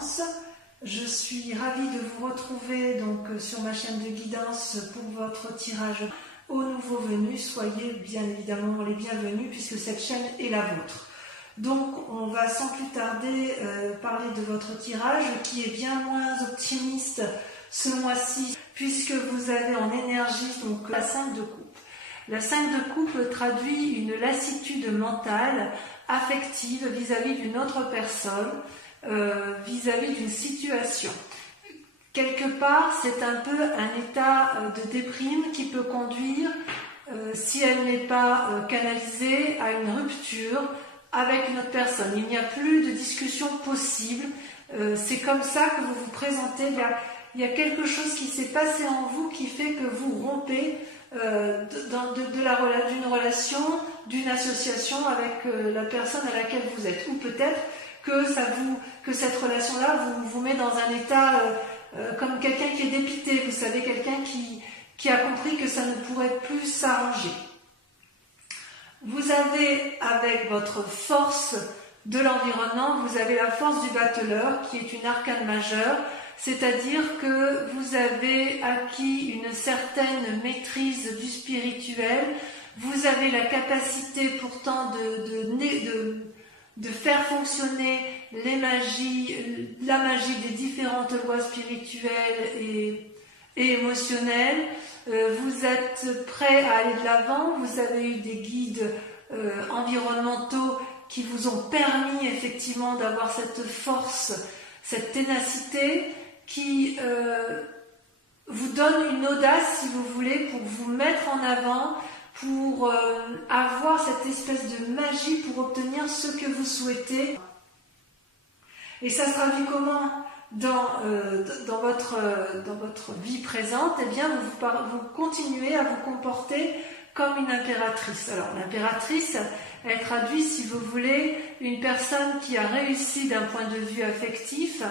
guidance. Je suis ravie de vous retrouver donc sur ma chaîne de guidance pour votre tirage aux nouveaux venus. Soyez bien évidemment les bienvenus puisque cette chaîne est la vôtre. Donc on va sans plus tarder parler de votre tirage qui est bien moins optimiste ce mois-ci puisque vous avez en énergie donc la 5 de coupe. La 5 de coupe traduit une lassitude mentale, affective vis-à-vis d'une autre personne, vis-à-vis d'une situation. Quelque part, c'est un peu un état de déprime qui peut conduire, si elle n'est pas canalisée, à une rupture avec une autre personne. Il n'y a plus de discussion possible. C'est comme ça que vous vous présentez. Il y a quelque chose qui s'est passé en vous qui fait que vous rompez d'une relation, d'une association avec la personne à laquelle vous êtes. Ou peut-être que cette relation-là vous met dans un état comme quelqu'un qui est dépité. Vous savez, quelqu'un qui a compris que ça ne pourrait plus s'arranger. Vous avez, avec votre force de l'environnement, vous avez la force du battleur, qui est une arcane majeure, c'est-à-dire que vous avez acquis une certaine maîtrise du spirituel, vous avez la capacité pourtant de faire fonctionner la magie des différentes lois spirituelles et émotionnelles. Vous êtes prêt à aller de l'avant, vous avez eu des guides environnementaux qui vous ont permis effectivement d'avoir cette force, cette ténacité qui vous donne une audace, si vous voulez, pour vous mettre en avant, pour avoir cette espèce de magie pour obtenir ce que vous souhaitez. Et ça se traduit comment dans votre vie présente? Eh bien, vous continuez à vous comporter comme une impératrice. Alors, l'impératrice, elle traduit, si vous voulez, une personne qui a réussi d'un point de vue affectif,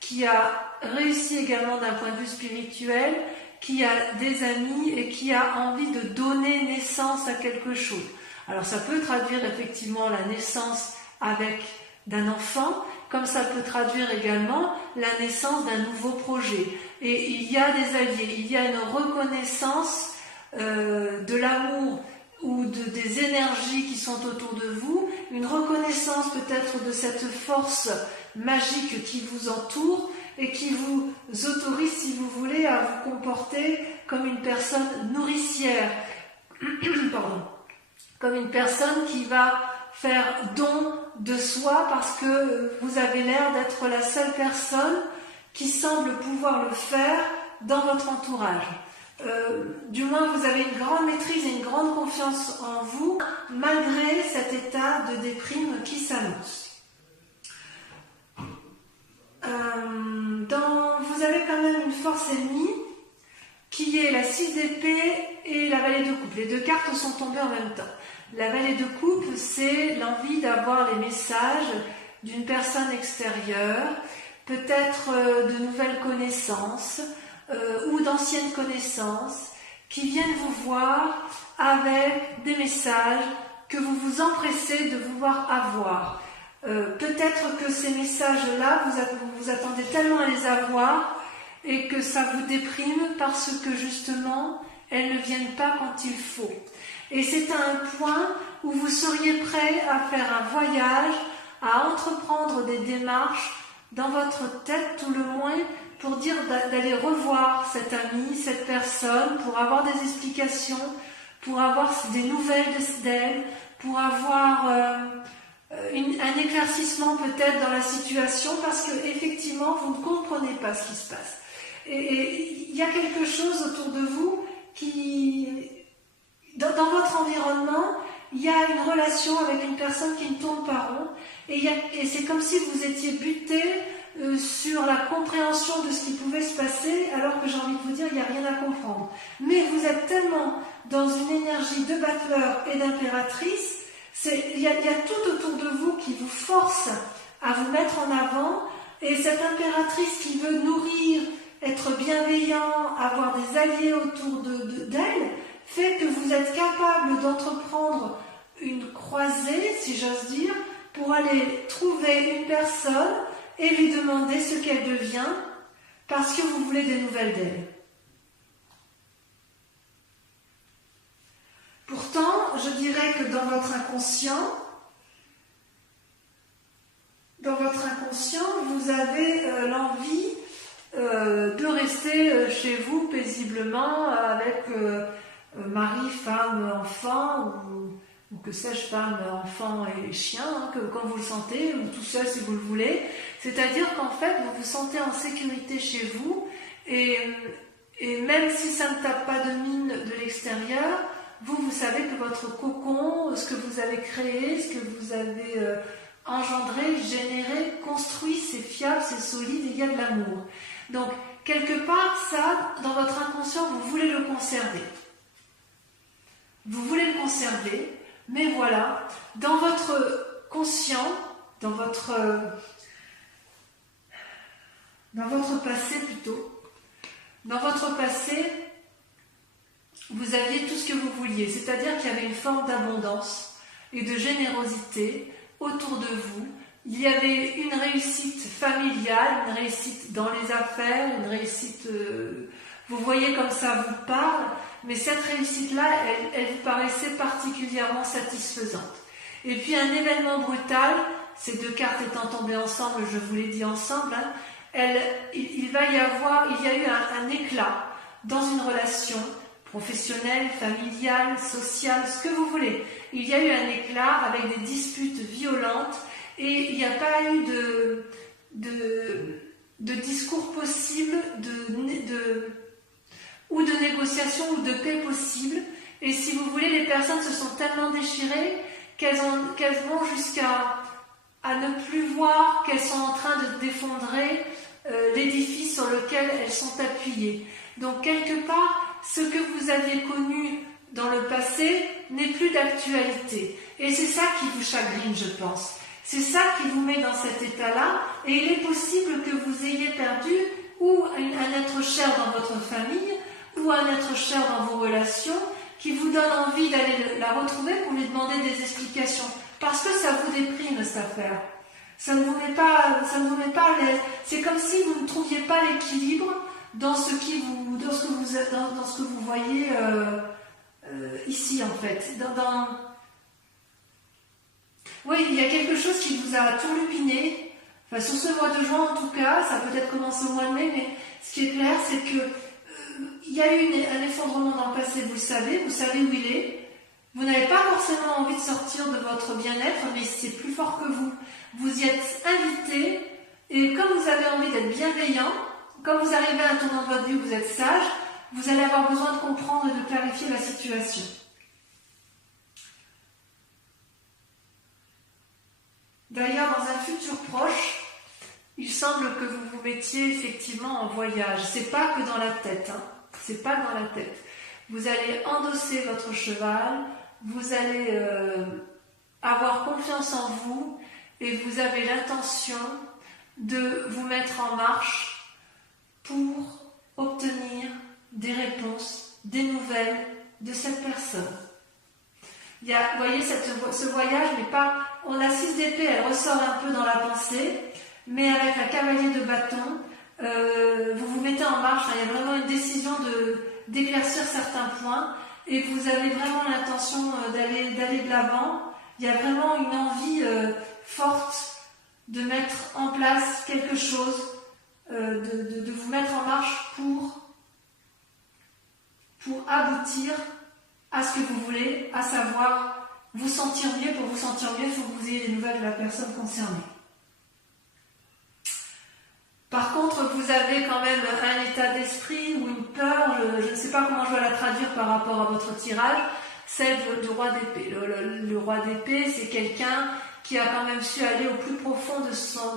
qui a réussi également d'un point de vue spirituel, qui a des amis et qui a envie de donner naissance à quelque chose. Alors ça peut traduire effectivement la naissance d'un enfant, comme ça peut traduire également la naissance d'un nouveau projet. Et il y a des alliés, il y a une reconnaissance de l'amour ou des énergies qui sont autour de vous, une reconnaissance peut-être de cette force magique qui vous entoure et qui vous autorise, si vous voulez, à vous comporter comme une personne nourricière, pardon, comme une personne qui va faire don de soi parce que vous avez l'air d'être la seule personne qui semble pouvoir le faire dans votre entourage. Du moins, vous avez une grande maîtrise et une grande confiance en vous, malgré cet état de déprime qui s'annonce. Vous avez quand même une force ennemie qui est la 6 d'épée et la vallée de coupe. Les deux cartes sont tombées en même temps. La vallée de coupe, c'est l'envie d'avoir les messages d'une personne extérieure, peut-être de nouvelles connaissances ou d'anciennes connaissances qui viennent vous voir avec des messages que vous vous empressez de vouloir avoir. Peut-être que ces messages-là, vous attendez tellement à les avoir et que ça vous déprime parce que justement, elles ne viennent pas quand il faut. Et c'est à un point où vous seriez prêt à faire un voyage, à entreprendre des démarches dans votre tête tout le moins pour dire d'aller revoir cet ami, cette personne, pour avoir des explications, pour avoir des nouvelles d'elle, pour avoir un éclaircissement peut-être dans la situation parce que effectivement vous ne comprenez pas ce qui se passe. Et il y a quelque chose autour de vous qui, dans votre environnement, il y a une relation avec une personne qui ne tourne pas rond et c'est comme si vous étiez buté sur la compréhension de ce qui pouvait se passer alors que j'ai envie de vous dire il n'y a rien à comprendre. Mais vous êtes tellement dans une énergie de battleur et d'impératrice, il y a tout autour de vous qui vous force à vous mettre en avant et cette impératrice qui veut nourrir, être bienveillant, avoir des alliés autour d'elle fait que vous êtes capable d'entreprendre une croisée, si j'ose dire, pour aller trouver une personne et lui demander ce qu'elle devient parce que vous voulez des nouvelles d'elle. Pourtant, je dirais que dans votre inconscient, vous avez l'envie de rester chez vous paisiblement avec mari, femme, enfant, ou que sais-je, femme, enfant et chien, hein, comme vous le sentez, ou tout seul si vous le voulez. C'est-à-dire qu'en fait, vous vous sentez en sécurité chez vous, et même si ça ne tape pas de mine de l'extérieur, vous savez que votre cocon, ce que vous avez créé, ce que vous avez engendré, généré, construit, c'est fiable, c'est solide, et il y a de l'amour. Donc, quelque part, ça, dans votre inconscient, vous voulez le conserver. Vous voulez le conserver, mais voilà, dans votre conscient, dans votre passé plutôt, dans votre passé, vous aviez tout ce que vous vouliez, c'est-à-dire qu'il y avait une forme d'abondance et de générosité autour de vous. Il y avait une réussite familiale, une réussite dans les affaires, une réussite, vous voyez comme ça vous parle, mais cette réussite-là, elle vous paraissait particulièrement satisfaisante. Et puis un événement brutal, ces deux cartes étant tombées ensemble, je vous l'ai dit ensemble, hein, il y a eu un éclat dans une relation professionnelle, familiale, sociale, ce que vous voulez. Il y a eu un éclat avec des disputes violentes et il n'y a pas eu de discours possible, ou de négociation ou de paix possible. Et si vous voulez, les personnes se sont tellement déchirées qu'elles vont jusqu'à ne plus voir qu'elles sont en train de défendrer l'édifice sur lequel elles sont appuyées. Donc quelque part, ce que vous aviez connu dans le passé n'est plus d'actualité. Et c'est ça qui vous chagrine, je pense. C'est ça qui vous met dans cet état-là. Et il est possible que vous ayez perdu ou un être cher dans votre famille, ou un être cher dans vos relations, qui vous donne envie d'aller la retrouver pour lui demander des explications. Parce que ça vous déprime, cette affaire. Ça ne vous met pas à l'aise. C'est comme si vous ne trouviez pas l'équilibre dans ce que vous voyez ici, en fait. Oui, il y a quelque chose qui vous a turlupiné. Enfin, sur ce mois de juin, en tout cas, ça a peut-être commencé au mois de mai, mais ce qui est clair, c'est que il y a eu un effondrement dans le passé, vous le savez où il est. Vous n'avez pas forcément envie de sortir de votre bien-être, mais c'est plus fort que vous. Vous y êtes invité, et comme vous avez envie d'être bienveillant, comme vous arrivez à un tournant de votre vie où vous êtes sage, vous allez avoir besoin de comprendre et de clarifier la situation. D'ailleurs, dans un futur proche, il semble que vous vous mettiez effectivement en voyage. C'est pas que dans la tête, hein. C'est pas dans la tête. Vous allez endosser votre cheval, vous allez avoir confiance en vous et vous avez l'intention de vous mettre en marche pour obtenir des réponses, des nouvelles de cette personne. Il y a, vous voyez, ce voyage n'est pas... On a 6 d'épée, elle ressort un peu dans la pensée, mais avec la cavalier de bâton, vous vous mettez en marche. Il y a vraiment une décision d'éclaircir certains points, et vous avez vraiment l'intention d'aller de l'avant. Il y a vraiment une envie forte de mettre en place quelque chose, de vous mettre en marche pour aboutir à ce que vous voulez, à savoir vous sentir mieux. Pour vous sentir mieux, il faut que vous ayez des nouvelles de la personne concernée. Par contre, vous avez quand même un état d'esprit ou une peur, je ne sais pas comment je dois la traduire par rapport à votre tirage, celle du roi d'épée. Le roi d'épée, c'est quelqu'un qui a quand même su aller au plus profond de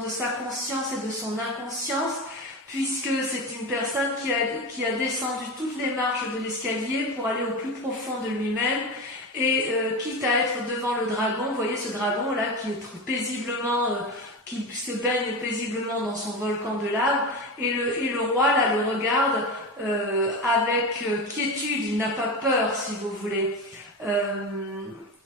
sa conscience et de son inconscience, puisque c'est une personne qui a descendu toutes les marches de l'escalier pour aller au plus profond de lui-même, et quitte à être devant le dragon, vous voyez ce dragon là qui est paisiblement... qui se baigne paisiblement dans son volcan de lave, et le roi là le regarde avec quiétude, il n'a pas peur si vous voulez.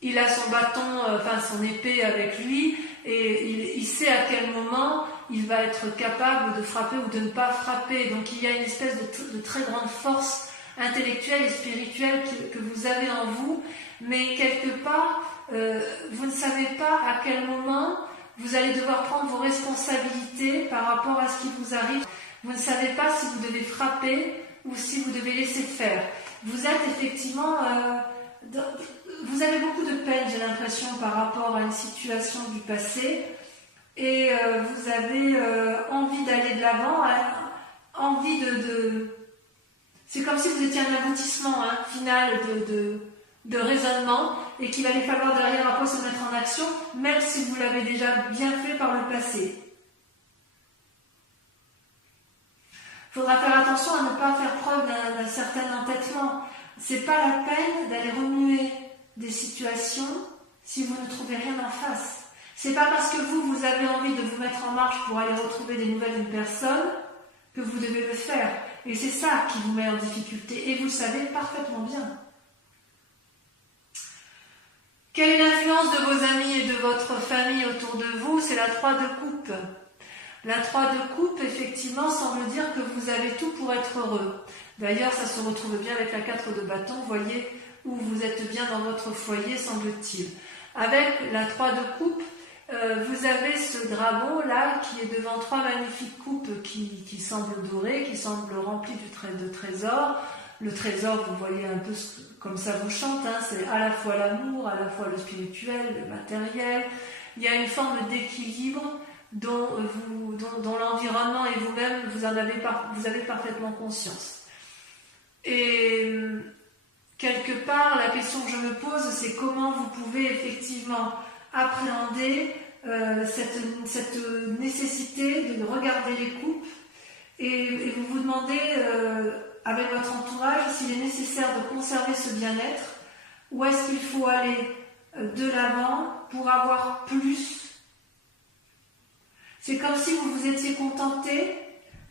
Il a son bâton, son épée avec lui, et il sait à quel moment il va être capable de frapper ou de ne pas frapper. Donc il y a une espèce de très grande force intellectuelle et spirituelle que vous avez en vous, mais quelque part, vous ne savez pas à quel moment vous allez devoir prendre vos responsabilités par rapport à ce qui vous arrive. Vous ne savez pas si vous devez frapper ou si vous devez laisser faire. Vous êtes effectivement... vous avez beaucoup de peine, j'ai l'impression, par rapport à une situation du passé, et vous avez envie d'aller de l'avant, envie de... C'est comme si vous étiez un aboutissement final de raisonnement, et qu'il allait falloir derrière après se mettre en action, même si vous l'avez déjà bien fait par le passé. Il faudra faire attention à ne pas faire preuve d'un certain entêtement. C'est pas la peine d'aller remuer des situations si vous ne trouvez rien en face. C'est pas parce que vous avez envie de vous mettre en marche pour aller retrouver des nouvelles d'une personne que vous devez le faire. Et c'est ça qui vous met en difficulté. Et vous le savez parfaitement bien. Quelle est l'influence de vos amis et de votre famille autour de vous? C'est la 3 de coupe. La 3 de coupe, effectivement, semble dire que vous avez tout pour être heureux. D'ailleurs, ça se retrouve bien avec la 4 de bâton, vous voyez, où vous êtes bien dans votre foyer, semble-t-il. Avec la 3 de coupe, vous avez ce dragon-là qui est devant 3 magnifiques coupes qui semblent dorées, qui semblent remplies de trésors. Le trésor, vous voyez un peu comme ça vous chante, c'est à la fois l'amour, à la fois le spirituel, le matériel. Il y a une forme d'équilibre dont l'environnement et vous-même, vous avez parfaitement conscience. Et quelque part, la question que je me pose, c'est comment vous pouvez effectivement appréhender cette nécessité de regarder les coupes et vous vous demandez avec votre entourage s'il est nécessaire de conserver ce bien-être ou est-ce qu'il faut aller de l'avant pour avoir plus. C'est comme si vous vous étiez contenté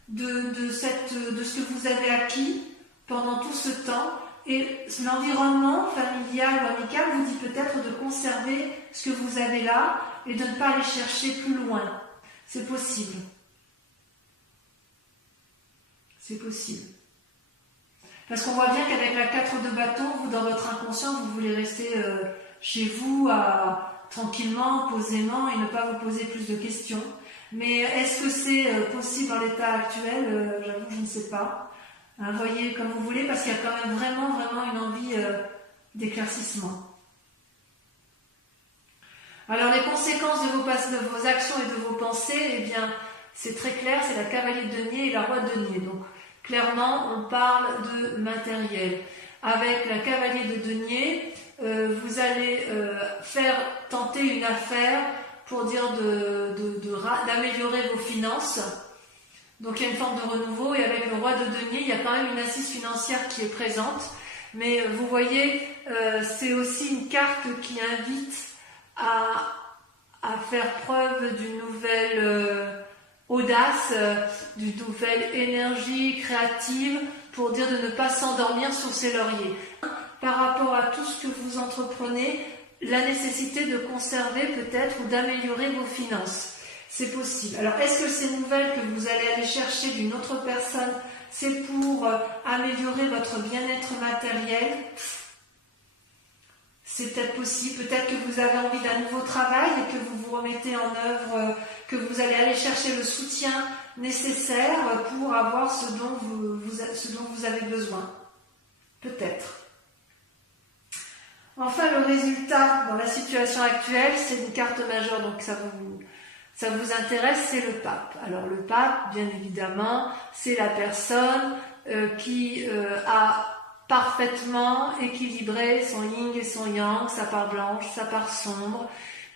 de ce que vous avez acquis pendant tout ce temps, et l'environnement familial ou amical vous dit peut-être de conserver ce que vous avez là et de ne pas aller chercher plus loin. C'est possible. C'est possible. Parce qu'on voit bien qu'avec la 4 de bâton, vous, dans votre inconscient, vous voulez rester chez vous, tranquillement, posément, et ne pas vous poser plus de questions. Mais est-ce que c'est possible dans l'état actuel? J'avoue, je ne sais pas. Voyez comme vous voulez, parce qu'il y a quand même vraiment une envie d'éclaircissement. Alors les conséquences de vos actions et de vos pensées, eh bien, c'est très clair, c'est la cavalier de denier et la roi de denier. Donc, clairement, on parle de matériel. Avec la cavalier de denier, vous allez tenter une affaire pour dire d'améliorer vos finances. Donc il y a une forme de renouveau, et avec le roi de denier, il y a quand même une assise financière qui est présente. Mais vous voyez, c'est aussi une carte qui invite à faire preuve d'une nouvelle audace, d'une nouvelle énergie créative pour dire de ne pas s'endormir sur ses lauriers. Par rapport à tout ce que vous entreprenez, la nécessité de conserver peut-être ou d'améliorer vos finances. C'est possible. Alors, est-ce que ces nouvelles que vous allez aller chercher d'une autre personne, c'est pour améliorer votre bien-être matériel? C'est peut-être possible. Peut-être que vous avez envie d'un nouveau travail et que vous vous remettez en œuvre, que vous allez aller chercher le soutien nécessaire pour avoir ce dont vous avez besoin. Peut-être. Enfin, le résultat dans la situation actuelle, c'est une carte majeure, donc ça vous intéresse, c'est le pape. Alors le pape, bien évidemment, c'est la personne qui a parfaitement équilibré son yin et son yang, sa part blanche, sa part sombre,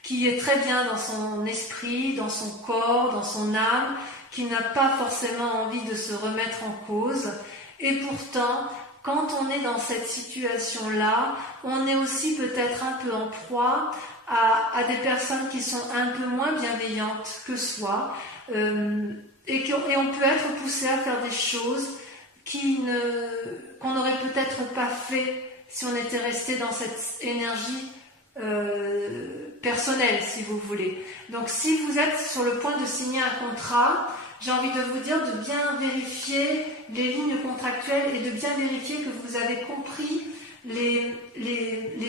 qui est très bien dans son esprit, dans son corps, dans son âme, qui n'a pas forcément envie de se remettre en cause. Et pourtant, quand on est dans cette situation-là, on est aussi peut-être un peu en proie à des personnes qui sont un peu moins bienveillantes que soi, et on peut être poussé à faire des choses qu'on n'aurait peut-être pas fait si on était resté dans cette énergie personnel, si vous voulez. Donc si vous êtes sur le point de signer un contrat, j'ai envie de vous dire de bien vérifier les lignes contractuelles et de bien vérifier que vous avez compris les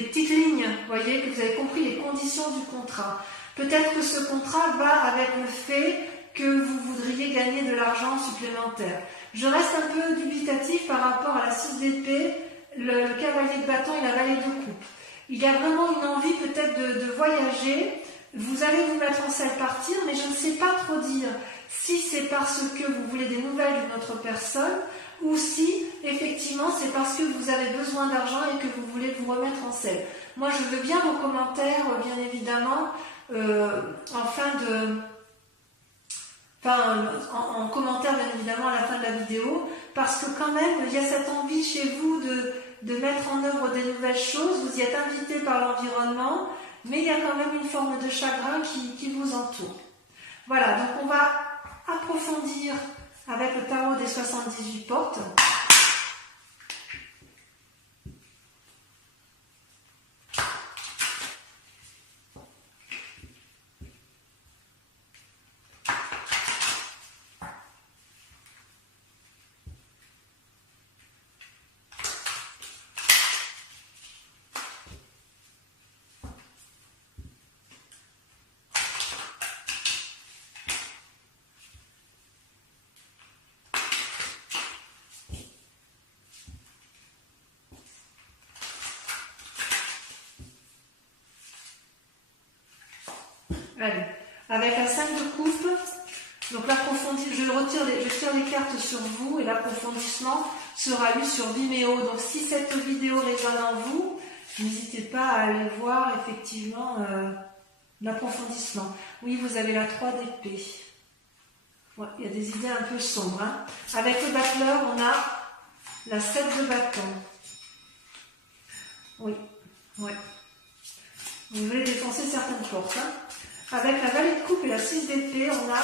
petites lignes, voyez, que vous avez compris les conditions du contrat. Peut-être que ce contrat va avec le fait que vous voudriez gagner de l'argent supplémentaire. Je reste un peu dubitatif par rapport à la 6 d'épée, le cavalier de bâton et la vallée de coupe. Il y a vraiment une envie peut-être de voyager. Vous allez vous mettre en selle partir, mais je ne sais pas trop dire si c'est parce que vous voulez des nouvelles d'une autre personne ou si effectivement c'est parce que vous avez besoin d'argent et que vous voulez vous remettre en selle. Moi je veux bien vos commentaires, bien évidemment, en commentaire bien évidemment à la fin de la vidéo, parce que quand même il y a cette envie chez vous de mettre en œuvre des nouvelles choses, vous y êtes invité par l'environnement, mais il y a quand même une forme de chagrin qui vous entoure. Voilà, donc on va approfondir avec le tarot des 78 portes. Allez, avec la 5 de coupe, donc l'approfondissement, je tire les cartes sur vous et l'approfondissement sera lu sur Vimeo. Donc si cette vidéo résonne en vous, n'hésitez pas à aller voir effectivement l'approfondissement. Oui, vous avez la 3 d'épée. Ouais, il y a des idées un peu sombres. Hein. Avec le battleur, on a la 7 de bâton. Oui, ouais. Vous voulez défoncer certaines portes. Hein. Avec la vallée de coupe et la 6 d'épée, on a,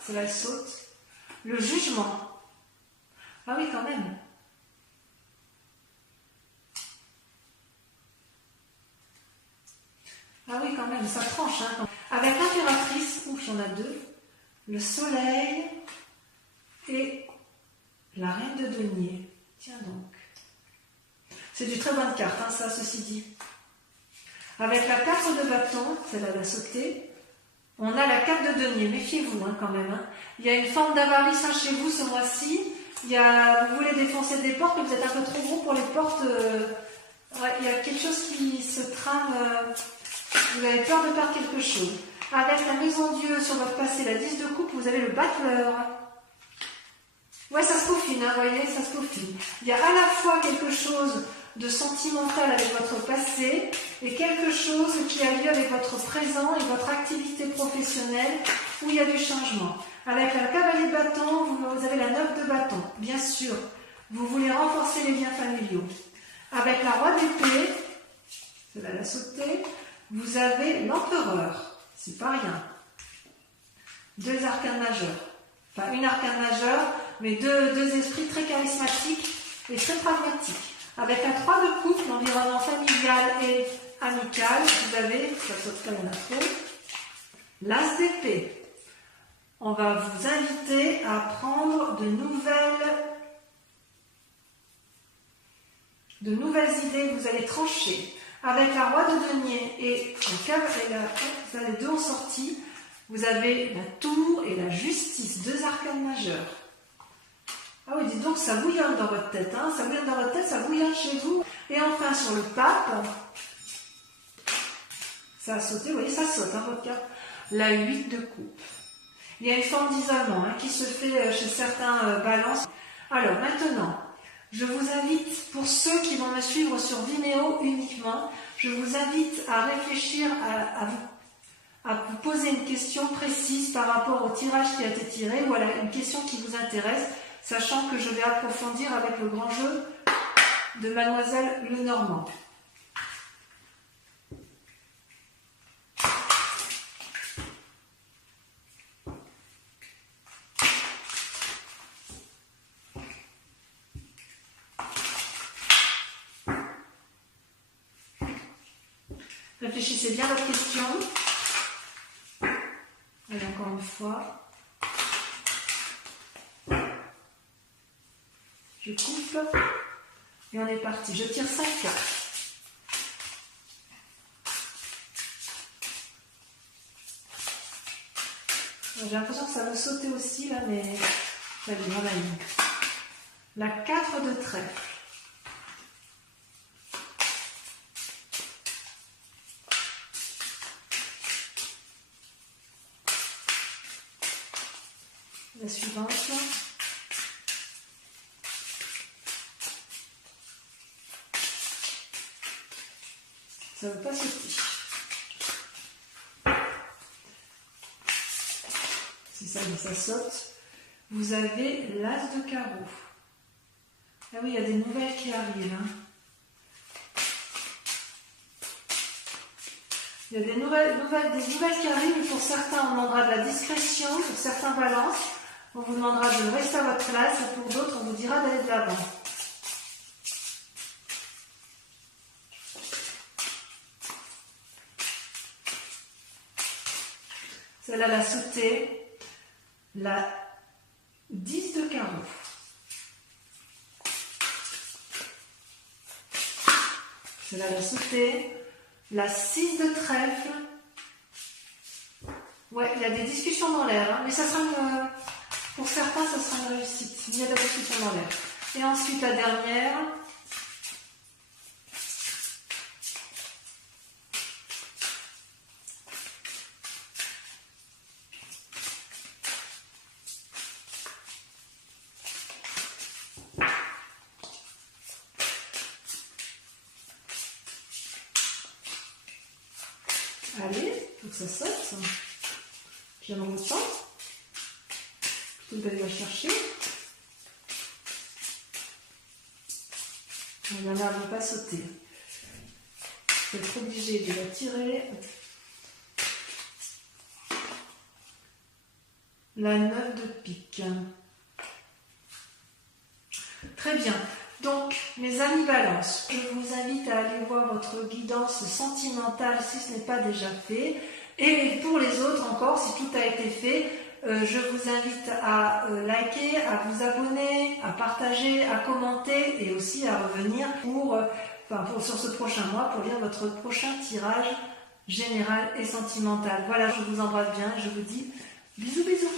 c'est la saute, le jugement. Ah oui, quand même. Ah oui, quand même, ça tranche. Hein. Avec l'impératrice, ouf, il y en a deux, le soleil et la reine de denier. Tiens donc. C'est du très bonne carte, hein, ça, ceci dit. Avec la 4 de bâton, celle-là va sauter, on a la 4 de denier, méfiez-vous hein, quand même. Hein. Il y a une forme d'avarice hein, chez vous ce mois-ci, vous voulez défoncer des portes, mais vous êtes un peu trop gros pour les portes, ouais, il y a quelque chose qui se trame, vous avez peur de perdre quelque chose. Avec la maison Dieu sur votre passé, la 10 de coupe, vous avez le battleur. Ouais, ça se peaufine, hein, vous voyez, ça se peaufine. Il y a à la fois quelque chose de sentimental avec votre passé et quelque chose qui a lieu avec votre présent et votre activité professionnelle où il y a du changement. Avec la cavalier de bâton, vous avez la 9 de bâton. Bien sûr, vous voulez renforcer les liens familiaux. Avec la roi d'épée, celle-là la sauter, vous avez l'empereur. C'est pas rien. Deux arcanes majeurs. Enfin, une arcane majeure, mais deux esprits très charismatiques et très pragmatiques. Avec la 3 de coupe, l'environnement familial et amical, vous avez, ça saute pas, il y en a trop, l'as d'épée. On va vous inviter à prendre de nouvelles idées, vous allez trancher. Avec la roi de denier et le cavalier, vous avez deux en sortie, vous avez la tour et la justice, deux arcanes majeurs. Ah oui, dites donc, ça bouillonne dans votre tête, hein, ça bouillonne dans votre tête, ça bouillonne chez vous. Et enfin, sur le pape, ça a sauté, vous voyez, ça saute, hein, votre carte. La 8 de coupe. Il y a une forme d'isolement hein, qui se fait chez certains balances. Alors, maintenant, je vous invite, pour ceux qui vont me suivre sur Vimeo uniquement, je vous invite à réfléchir à vous poser une question précise par rapport au tirage qui a été tiré ou à une question qui vous intéresse, sachant que je vais approfondir avec le grand jeu de Mademoiselle Lenormand. Réfléchissez bien à votre question. Allez, encore une fois. Je coupe. Et on est parti. Je tire 5 cartes. J'ai l'impression que ça veut sauter aussi là, mais ça vient, on a eu. La 4 de trèfle. La suivante. Ça ne veut pas sauter. Si ça saute. Vous avez l'as de carreau. Ah oui, il y a des nouvelles qui arrivent. Hein. Il y a des nouvelles qui arrivent. Pour certains, on demandera de la discrétion. Pour certains balances, on vous demandera de rester à votre place. Et pour d'autres, on vous dira d'aller de l'avant. Celle-là, la sautée. La 10 de carreau. Celle-là, la sautée. La 6 de trèfle. Ouais, il y a des discussions dans l'air, hein, mais ça sera pour certains, ça sera une réussite. Il y a de la discussion dans l'air. Et ensuite, la dernière. Allez, il faut que ça saute. J'aimerais autant. Plutôt que d'aller la chercher. La mère ne veut pas sauter. Je vais être obligée de la tirer. La 9 de pique. Très bien. Donc, mes amis Balance, je vous invite à aller voir votre guidance sentimentale si ce n'est pas déjà fait. Et pour les autres encore, si tout a été fait, je vous invite à liker, à vous abonner, à partager, à commenter et aussi à revenir sur ce prochain mois pour lire votre prochain tirage général et sentimental. Voilà, je vous embrasse bien et je vous dis bisous bisous.